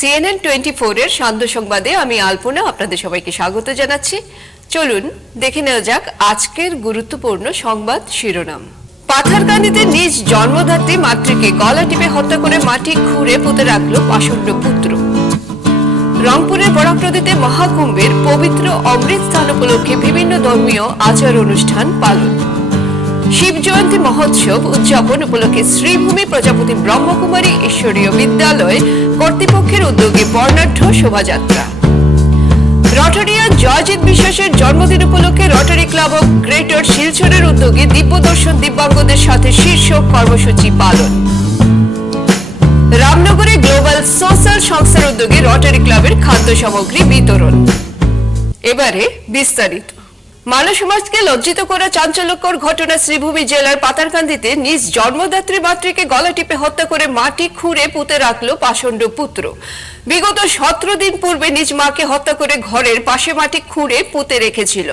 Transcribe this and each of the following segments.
CNN twenty ফোরের সান্ধ্য সংবাদে আমি আলপনা আপনাদের সবাইকে স্বাগত জানাচ্ছি। চলুন, দেখে নেওয়া যাক আজকের গুরুত্বপূর্ণ সংবাদ শিরোনাম। পাথারকান্দিতে নিজ জন্মধাত্রী মাতৃকে গলা টিপে হত্যা করে মাটি খুঁড়ে পুঁতে রাখল পাষণ্ড পুত্র। রংপুরের বরাক নদীতে মহাকুম্ভের পবিত্র অমৃত স্থান উপলক্ষে বিভিন্ন ধর্মীয় আচার অনুষ্ঠান পালন। শিব জয়ন্তী মহোৎসব উদযাপন উপলক্ষে শ্রীভূমি প্রজাপতি ব্রহ্মকুমারী ঈশ্বরীয় বিদ্যালয় কর্তৃপক্ষের উদ্যোগে বর্ণাঢ্য শোভাযাত্রা। রটারিয়ান জয়জিৎ বিশ্বাসের জন্মদিন উপলক্ষে রটারি ক্লাব অফ গ্রেটার শিলচরের উদ্যোগে দিব্য দর্শন দিব্যাঙ্গদের সাথে শীর্ষ কর্মসূচি পালন। রামনগরে গ্লোবাল সোশ্যাল সংস্থার উদ্যোগে রটারি ক্লাবের খাদ্য সামগ্রী বিতরণ। এবারে বিস্তারিত। মানব সমাজকে লজ্জিত করা চাঞ্চল্যকর ঘটনা শ্রীভূমি জেলার পাতারকান্দিতে নিজ জন্মদাত্রী মাতৃকে গলা টিপে হত্যা করে মাটি খুঁড়ে পুঁতে রাখল পাষণ্ড পুত্র। বিগত সতেরো দিন পূর্বে নিজ মাকে হত্যা করে ঘরের পাশে মাটি খুঁড়ে পুঁতে রেখেছিল।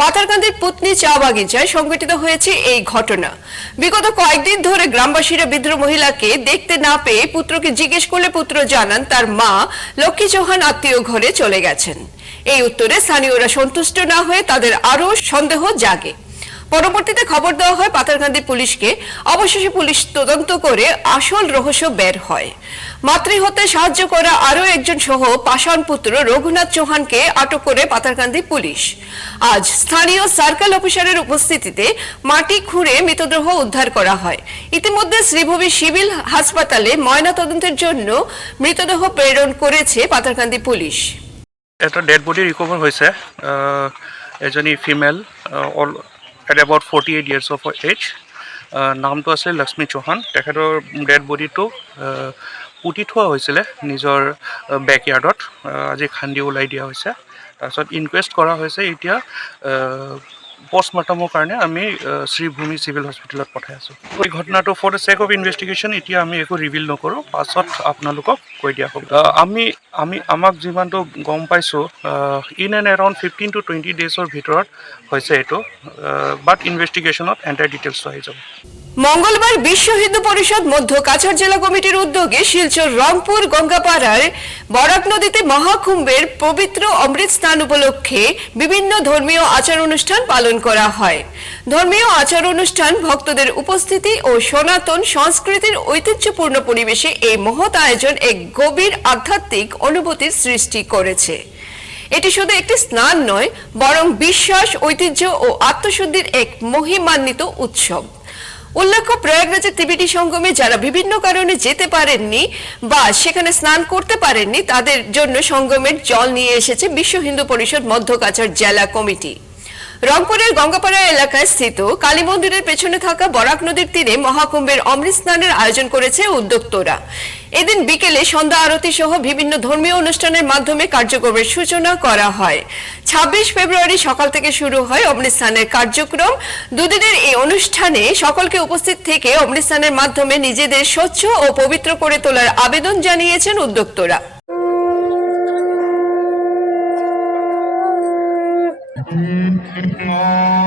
পাতারকান্দির পুতনি চা বাগিচায় সংঘটিত হয়েছে এই ঘটনা। বিগত কয়েকদিন ধরে গ্রামবাসীরা বৃদ্ধ মহিলাকে দেখতে না পেয়ে পুত্রকে জিজ্ঞেস করলে পুত্র জানান, তার মা লক্ষ্মী চৌহান আত্মীয় ঘরে চলে গেছেন। এই উত্তরে স্থানীয়রা সন্তুষ্ট না হয়ে তাদের আরও সন্দেহ জাগে। পরবর্তীতে খবর দেওয়া হয় পাথারকান্দি পুলিশকে অবশেষে পুলিশ তদন্ত করে আসল রহস্য বের হয়। মাতৃহত্যায় সাহায্য করা আরও একজন সহ পাষাণ পুত্র রঘুনাথ চৌহানকে আটক করে পাথারকান্দি পুলিশ। আজ স্থানীয় সার্কেল অফিসারের উপস্থিতিতে মাটি খুঁড়ে মৃতদেহ উদ্ধার করা হয়। ইতিমধ্যে শ্রীভূমি সিভিল হাসপাতালে ময়নাতদন্তের জন্য মৃতদেহ প্রেরণ করেছে পাথারকান্দি পুলিশ। এটা ডেড বডি ৰিকভাৰ হৈছে এজনী female all at about forty eight years of age নামটো আছিল লক্ষ্মী চৌহান। তেখেতৰ ডেড বডিটো পুতি থোৱা হৈছিলে নিজৰ বেকয়াৰ্ডত আজি খান্দি ওলাই দিয়া হৈছে। তাৰপিছত ইনকুৱেষ্ট কৰা হৈছে, এতিয়া পষ্টমৰ্টমৰ কাৰণে আমি শ্ৰীভূমি চিভিল হস্পিটেলত পঠাই আছোঁ। এই ঘটনাটো for the check of investigation এতিয়া আমি একো ৰিভিল নকৰোঁ। পাছত আপোনালোকক কৈ দিয়া হ'ব। আমি আমি আমাক যিমানটো গম পাইছোঁ in and around fifteen to twenty ডেইজৰ ভিতৰত হৈছে এইটো। বাট ইনভেষ্টিগেশ্যনত এণ্টাৰ ডিটেইলছটো আহি যাব। মঙ্গলবার বিশ্ব হিন্দু পরিষদ মধ্য কাছাড় জেলা কমিটির উদ্যোগে শিলচর রংপুর গঙ্গাপাড়ার বরাক নদীতে মহাকুম্ভের পবিত্র অমৃত স্নান উপলক্ষে বিভিন্ন ধর্মীয় আচার অনুষ্ঠান পালন করা হয়। ধর্মীয় আচার অনুষ্ঠান ভক্তদের উপস্থিতি ও সনাতন সংস্কৃতির ঐতিহ্যপূর্ণ পরিবেশে এই মহৎ আয়োজন এক গভীর আধ্যাত্মিক অনুভূতির সৃষ্টি করেছে। এটি শুধু একটি স্নান নয়, বরং বিশ্বাস, ঐতিহ্য ও আত্মশুদ্ধির এক মহিমান্বিত উৎসব। উল্লেখ্য, প্রয়াগরাজের ত্রিবেণী সঙ্গমে যারা বিভিন্ন কারণে যেতে পারেননি বা সেখানে স্নান করতে পারেননি, তাদের জন্য সঙ্গমের জল নিয়ে এসেছে বিশ্ব হিন্দু পরিষদ মধ্যকাচার জেলা কমিটি। রংপুরের গঙ্গাপাড়া এলাকায় স্থিত কালী মন্দিরের পেছনে থাকা বরাক নদীর তীরে মহাকুম্ভের অমৃত স্নানের আয়োজন করেছে উদ্যোক্তরা। এদিন বিকেলে সন্ধ্যা আরতি সহ বিভিন্ন ধর্মীয় অনুষ্ঠানের মাধ্যমে কার্যক্রমের সূচনা করা হয়। ছাব্বিশ ফেব্রুয়ারি সকাল থেকে শুরু হয় অমৃত স্নানের কার্যক্রম। দুদিনের এই অনুষ্ঠানে সকলকে উপস্থিত থেকে অমৃত স্নানের মাধ্যমে নিজেদের স্বচ্ছ ও পবিত্র করে তোলার আবেদন জানিয়েছেন উদ্যোক্তরা। Oh.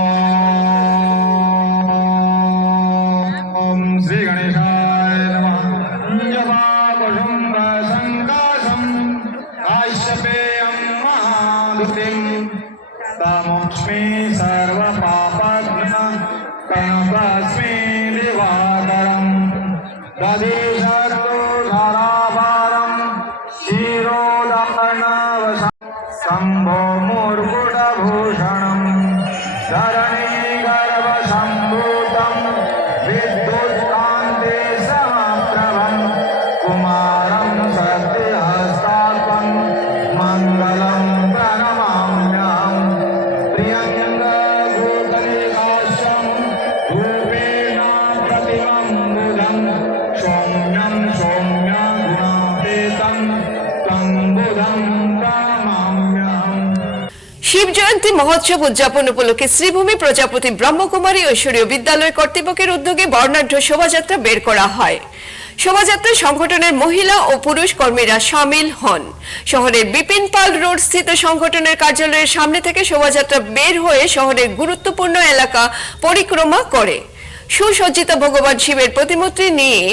জয়ন্তী মহোৎসব উদযাপন উপলক্ষে শ্রীভূমি প্রজাপতি ব্রহ্মকুমারী ঐশ্বরীয় বিদ্যালয় কর্তৃপক্ষের উদ্যোগে বর্ণাঢ্য শোভাযাত্রা বের করা হয়। শোভাযাত্রায় সংগঠনের মহিলা ও পুরুষ কর্মীরা সামিল হন। শহরের বিপিন পাল রোড স্থিত সংগঠনের কার্যালয়ের সামনে থেকে শোভাযাত্রা বের হয়ে শহরের গুরুত্বপূর্ণ এলাকা পরিক্রমা করে। সুসজ্জিত ভগবান শিবের প্রতিমূর্তি নিয়ে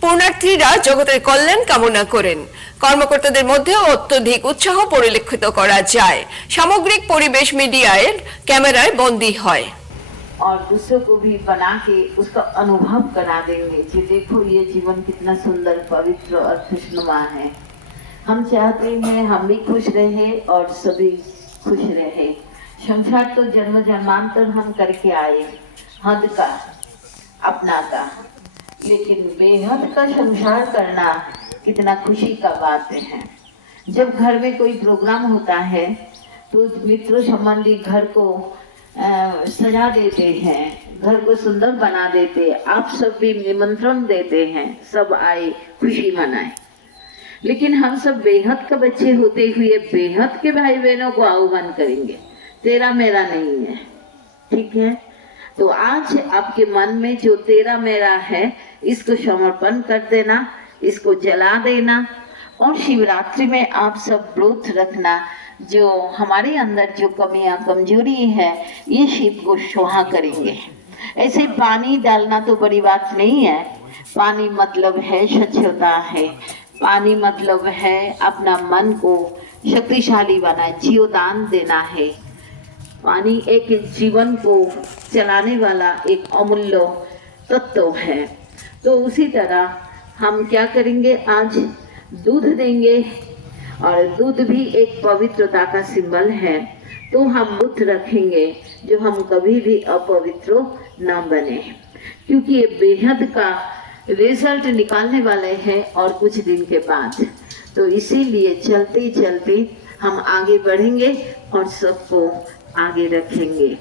পূর্ণার্থীরা জগতের কল্যাণ কামনা করেন। কর্মকর্তাদের মধ্যেও অত্যধিক উৎসাহ পরিলক্ষিত করা যায় সামগ্রিক পরিবেশ মিডিয়ায় ক্যামেরায় বন্দী হয় और दूसरों को भी बना के उसका अनुभव करा देंगे कि देखो ये जीवन कितना सुंदर पवित्र और खुशनुमा है हम चाहते हैं हम भी खुश रहे और सभी खुश रहे संसार तो जन्म जन्मांतर हम करके आए हद का अपना का लेकिन बेहद का संसार करना कितना खुशी का बात है। जब घर में कोई प्रोग्राम होता है तो मित्र संबंधी घर को अ, सजा देते हैं घर को सुंदर बना देते आप सब भी निमंत्रण देते हैं सब आए खुशी मनाए। लेकिन हम सब बेहद के बच्चे होते हुए बेहद के भाई बहनों को आह्वान करेंगे तेरा मेरा नहीं है। ठीक है? तो आज आपके मन में जो तेरा मेरा है इसको समर्पण कर देना। इसको जला देना और शिवरात्रि में आप सब व्रत रखना। जो हमारे अंदर जो कमियाँ, कमज़ोरी है, ये शिव को सुहा करेंगे। ऐसे पानी डालना तो बड़ी बात नहीं है। पानी मतलब है स्वच्छता है। पानी मतलब है अपना मन को शक्तिशाली बना, जीवदान देना है। पानी एक जीवन को चलाने वाला एक अमूल्य तत्व है। तो उसी तरह हम क्या करेंगे? आज दूध देंगे। और दूध भी एक पवित्रता का सिंबल है। तो हम बुत रखेंगे, जो हम कभी भी अपवित्र न बने। क्योंकि ये बेहद का रिज़ल्ट निकालने वाले हैं और कुछ दिन के बाद। तो इसीलिए चलते चलते हम आगे बढ़ेंगे और सबको आगे रखेंगे।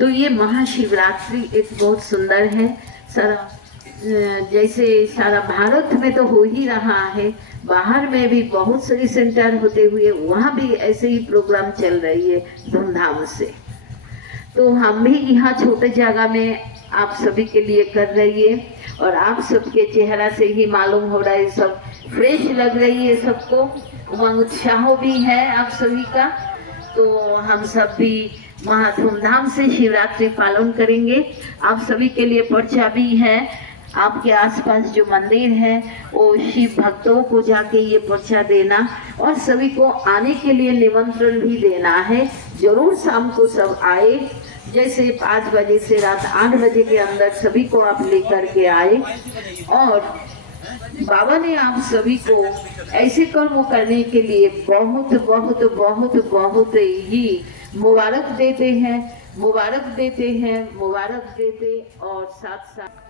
तो ये महाशिवरात्रि एक बहुत सुंदर है। सारा जैसे सारा भारत में तो हो ही रहा है, बाहर में भी बहुत सारी सेंटर होते हुए, वहाँ भी ऐसे ही प्रोग्राम चल रही है धूमधाम से। तो हम भी यहाँ छोटे जगह में आप सभी के लिए कर रही है, और आप सबके चेहरा से ही मालूम हो रहा है सब फ्रेश लग रही है सबको। उमंग उत्साह भी है आप सभी का। तो हम सब भी महा धूमधाम से शिवरात्रि पालन करेंगे। आप सभी के लिए पर्चा भी है। आपके आसपास जो मंदिर है, वो शिव भक्तों को जाके ये पर्चा देना और सभी को आने के लिए निमंत्रण भी देना है। ज़रूर शाम को सब आए। जैसे पाँच बजे से रात आठ बजे के अंदर सभी को आप लेकर के आए। और बाबा ने आप सभी को ऐसे कर्म करने के लिए बहुत बहुत बहुत बहुत ही मुबारक देते हैं, मुबारक देते हैं, मुबारक देते और साथ साथ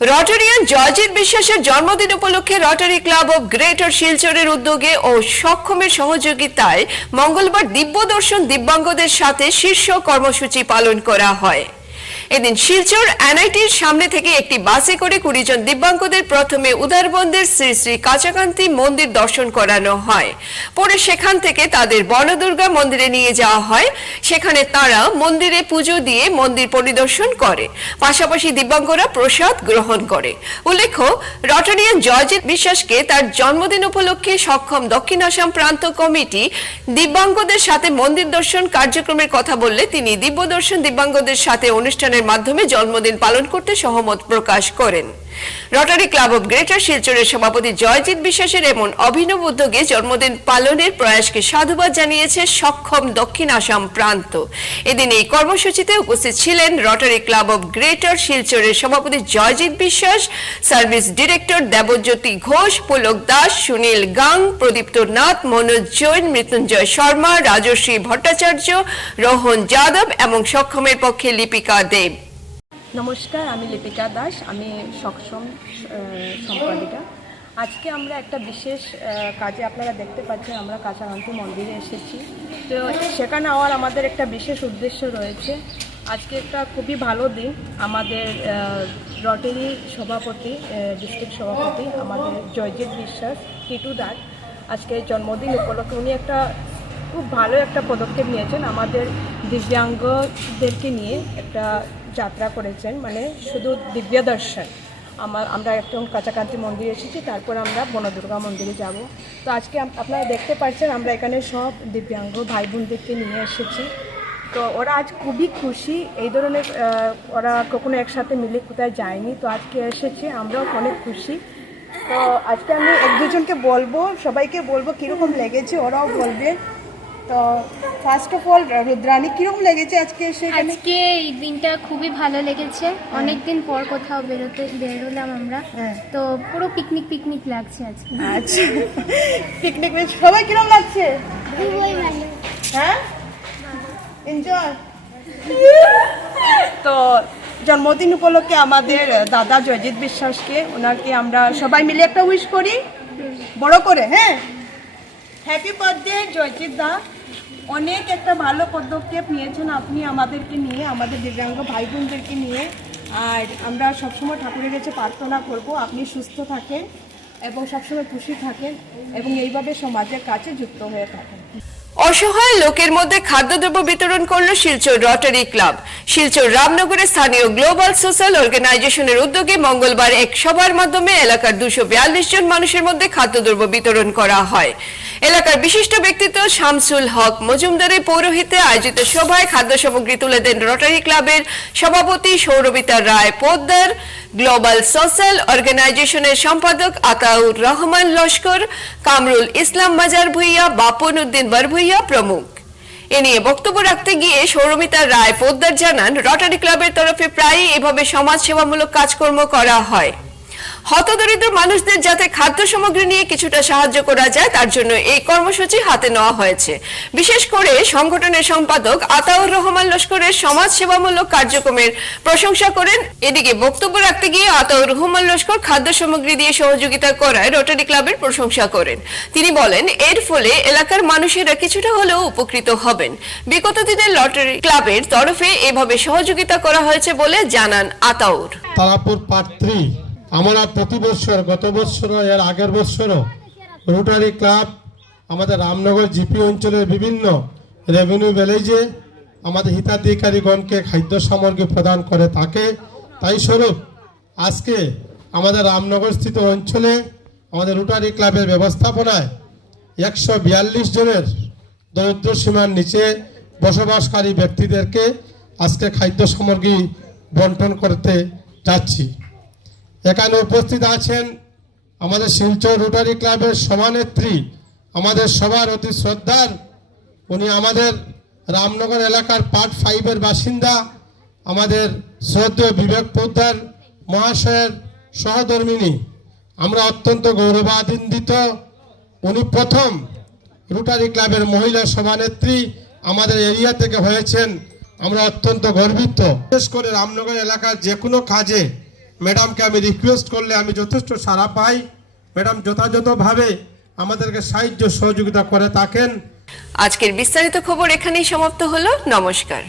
রটারিয়ান জয়জিৎ বিশ্বাসের জন্মদিন উপলক্ষে রটারি ক্লাব অব গ্রেটার শিলচরের উদ্যোগে ও সক্ষমের সহযোগিতায় মঙ্গলবার দিব্য দর্শন দিব্যাঙ্গদের সাথে শীর্ষ কর্মসূচি পালন করা হয়। এদিন শিলচর এনআইটির সামনে থেকে একটি বাসে করে কুড়ি জন দিব্যাঙ্গদের প্রথমে উদারবন্দের শ্রী শ্রী কাঁচাকান্তি মন্দির দর্শন করানো হয়। পরে সেখান থেকে তাদের বনদুর্গা মন্দিরে নিয়ে যাওয়া হয়। সেখানে তারা মন্দিরে পুজো দিয়ে মন্দির পরিদর্শন করে। পাশাপাশি দিব্যাঙ্গরা প্রসাদ গ্রহণ করে। উল্লেখ্য রটারিয়ান জয়জিৎ বিশ্বাসকে তার জন্মদিন উপলক্ষে সক্ষম দক্ষিণ আসাম প্রান্ত কমিটি দিব্যাঙ্গদের সাথে মন্দির দর্শন কার্যক্রমের কথা বললে তিনি দিব্য দর্শন দিব্যাঙ্গদের সাথে অনুষ্ঠানের মাধ্যমে জন্মদিন পালন করতে সহমত প্রকাশ করেন। রটারি ক্লাব অব গ্রেটার শিলচরের সভাপতি জয়জিৎ বিশ্বাসের এমন অভিনব উদ্যোগে জন্মদিন পালনের প্রয়াসকে সাধুবাদ জানিয়েছে সক্ষম দক্ষিণ আসাম প্রান্ত। এদিন এই কর্মসূচিতে উপস্থিত ছিলেন রটারি ক্লাব অব গ্রেটার শিলচরের সভাপতি জয়জিৎ বিশ্বাস, সার্ভিস ডিরেক্টর দেবজ্যোতি ঘোষ, পুলক দাস, সুনীল গাং, প্রদীপ্ত নাথ, মনোজ জৈন, মৃত্যুঞ্জয় শর্মা, রাজশ্রী ভট্টাচার্য, রোহন যাদব এবং সক্ষমের পক্ষে লিপিকা দেব। নমস্কার, আমি লিপিকা দাস, আমি সক্ষম সম্পাদিকা। আজকে আমরা একটা বিশেষ কাজে আপনারা দেখতে পাচ্ছেন, আমরা কাঁচাকান্তি মন্দিরে এসেছি। তো সেখানে আবার আমাদের একটা বিশেষ উদ্দেশ্য রয়েছে। আজকে একটা খুবই ভালো দিন। আমাদের রটারি সভাপতি ডিস্ট্রিক্ট সভাপতি আমাদের জয়জিৎ বিশ্বাস কিটুদার আজকে জন্মদিন উপলক্ষে উনি একটা খুব ভালো একটা পদক্ষেপ নিয়েছেন। আমাদের দিব্যাঙ্গদেরকে নিয়ে একটা যাত্রা করেছেন মানে শুধু দিব্য দর্শন। আমার আমরা একদম কাছাকাছি মন্দিরে এসেছি, তারপর আমরা বনদুর্গা মন্দিরে যাব। তো আজকে আপনারা দেখতে পাচ্ছেন, আমরা এখানে সব দিব্যাঙ্গ ভাই বোনদেরকে নিয়ে এসেছি। তো ওরা আজ খুবই খুশি। এই ধরনের ওরা কখনো একসাথে মিলে কোথায় যায়নি। তো আজকে এসেছে, আমরাও অনেক খুশি। তো আজকে আমি এক দুজনকে বলব, সবাইকে বলব কীরকম লেগেছে, ওরাও বলবে। তো ফার্স্ট অফ অল রুদ্রানী কীরকম লেগেছে আজকে এসে এখানে আজকে এই দিনটা খুবই ভালো লেগেছে। অনেক দিন পর কোথাও বেরোতে বেরোলাম আমরা। হ্যাঁ। তো পুরো পিকনিক পিকনিক লাগছে আজকে। আচ্ছা। পিকনিক সবাই কিরম লাগছে? হ্যাঁ? এনজয় তো জন্মদিন উপলক্ষে আমাদের দাদা জয়জিৎ বিশ্বাসকে ওনাকে আমরা সবাই মিলে একটা উইশ করি। বড় করে হ্যাঁ? Happy birthday Joyjit da. অনেক একটা ভালো পদক্ষেপ নিয়েছেন আপনি আমাদেরকে নিয়ে, আমাদের দিব্যাঙ্গ ভাই বোনদেরকে নিয়ে। আর আমরা সবসময় ঠাকুরের কাছে প্রার্থনা করব, আপনি সুস্থ থাকেন এবং সবসময় খুশি থাকেন এবং এইভাবে সমাজের কাছে যুক্ত হয়ে থাকেন। অসহায় লোকের মধ্যে খাদ্যদ্রব্য বিতরণ করল শিলচর রটারি ক্লাব। শিলচর রামনগরের স্থানীয় গ্লোবাল সোশ্যাল অর্গানাইজেশনের উদ্যোগে মঙ্গলবার এক সভার মাধ্যমে এলাকার দুশো জন মানুষের মধ্যে খাদ্যদ্রব্য বিতরণ করা হয়। এলাকার বিশিষ্ট ব্যক্তিত্ব শামসুল হক মজুমদারের পৌরোহিত্যে আয়োজিত সভায় খাদ্য সামগ্রী তুলে দেন রটারি ক্লাবের সভাপতি সৌরবিতা রায় পোদ্দার, গ্লোবাল সোশ্যাল অর্গানাইজেশনের সম্পাদক আতাউর রহমান লস্কর, কামরুল ইসলাম মাজার ভুইয়া, বাপন উদ্দিন বরভুইয়া প্রমুখ। এ নিয়ে বক্তব্য রাখতে গিয়ে সৌরমিতা রায় পোদ্দার জানান, রটারি ক্লাবের তরফে প্রায়ই এভাবে সমাজ সেবামূলক কাজকর্ম করা হয়। হতদরিদ্র মানুষদের যাতে খাদ্য সামগ্রী নিয়ে কিছুটা সাহায্য করা যায়, তার জন্য এই কর্মসূচি হাতে নেওয়া হয়েছে। বিশেষ করে সংগঠনের সম্পাদক আতাউর রহমান লস্করের সমাজ সেবামূলক কার্যক্রমের প্রশংসা করেন। এদিকে বক্তব্য রাখতে গিয়ে আতাউর রহমান লস্কর খাদ্য সামগ্রী দিয়ে সহযোগিতা করায় রোটারি ক্লাবের প্রশংসা করেন। তিনি বলেন, এর ফলে এলাকার মানুষেরা কিছুটা হলেও উপকৃত হবেন। বিগত দিনে লটারি ক্লাবের তরফে এভাবে সহযোগিতা করা হয়েছে বলে জানান আতাউর। তারাপুর পাত্রী আমরা প্রতি বছর, গত বছরও, এর আগের বছরও রোটারি ক্লাব আমাদের রামনগর জিপি অঞ্চলের বিভিন্ন রেভিনিউ ভিলেজে আমাদের হিতাধিকারীগণকে খাদ্য সামগ্রী প্রদান করে থাকে। তাই স্বরূপ, আজকে আমাদের রামনগর স্থিত অঞ্চলে আমাদের রোটারি ক্লাবের ব্যবস্থাপনায় একশো বিয়াল্লিশ জনের দরিদ্র সীমার নিচে বসবাসকারী ব্যক্তিদেরকে আজকে খাদ্য সামগ্রী বন্টন করতে যাচ্ছি। এখানে উপস্থিত আছেন আমাদের শিলচর রোটারি ক্লাবের সভানেত্রী, আমাদের সবার অতি শ্রদ্ধার, উনি আমাদের রামনগর এলাকার পার্ট ফাইভের বাসিন্দা, আমাদের শ্রদ্ধেয় বিবেক পোদ্দার মহাশয়ের সহধর্মিনী। আমরা অত্যন্ত গৌরবান্বিত। উনি প্রথম রোটারি ক্লাবের মহিলা সভানেত্রী আমাদের এরিয়া থেকে হয়েছেন। আমরা অত্যন্ত গর্বিত। বিশেষ করে রামনগর এলাকার যে কোনো কাজে ম্যাডামকে আমি রিকোয়েস্ট করলে আমি যথেষ্ট সারা পাই। ম্যাডাম যথাযথভাবে আমাদেরকে সাহায্য সহযোগিতা করে থাকেন। আজকের বিস্তারিত খবর এখানেই সমাপ্ত হলো। নমস্কার।